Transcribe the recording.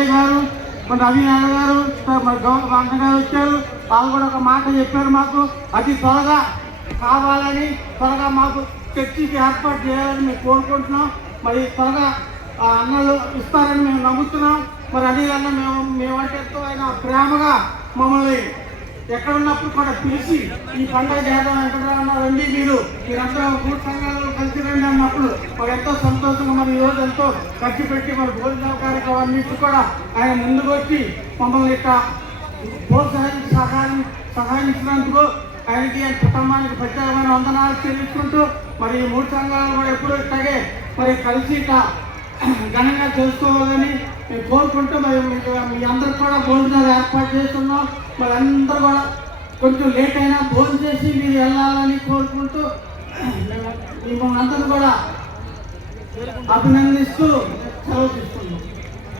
సంజయ్ గారు, మరి రవి నాయుడు గారు, మరి అన్న గారు వచ్చారు. వాళ్ళు కూడా ఒక మాట చెప్పారు మాకు, అది త్వరగా కావాలని, త్వరగా మాకు చర్చికి ఏర్పాటు చేయాలని మేము కోరుకుంటున్నాం. మరి త్వరగా అన్నలు ఇస్తారని మేము నమ్ముతున్నాం. మరి అదేవిధంగా మేమంటే ఎంతో ఆయన ప్రేమగా మమ్మల్ని ఎక్కడ ఉన్నప్పుడు కూడా పిలిచి ఈ పండుగ చేద్దాం ఎక్కడ రండి మీరందరూ మూడు సంఘాలలో కలిసి రండి అన్నప్పుడు మరి ఎంతో సంతోషంగా మరి ఈరోజు ఎంతో ఖర్చు పెట్టి మరి భోజన కార్యక్రమాన్నింటి కూడా ఆయన ముందుకు వచ్చి మమ్మల్ని ఇట్లా సహాయం ఇచ్చినందుకు ఆయనకి కుటుంబానికి ప్రత్యేకమైన వందనాలు చెల్లించుకుంటూ మరి ఈ మూడు సంఘాలను కూడా ఎప్పుడూ ఇట్లాగే మరి కలిసి ఇట్లా ఘనంగా చేసుకోవాలని మేము కోరుకుంటూ మరి మీ అందరికి కూడా భోజనాలు ఏర్పాటు చేస్తున్నాం. మరి అందరూ కూడా కొంచెం లేట్ అయినా భోజనం చేసి మీరు వెళ్ళాలని కోరుకుంటూ మిమ్మల్ని అందరూ కూడా అభినందిస్తూ సెలవు తీసుకుంటాం.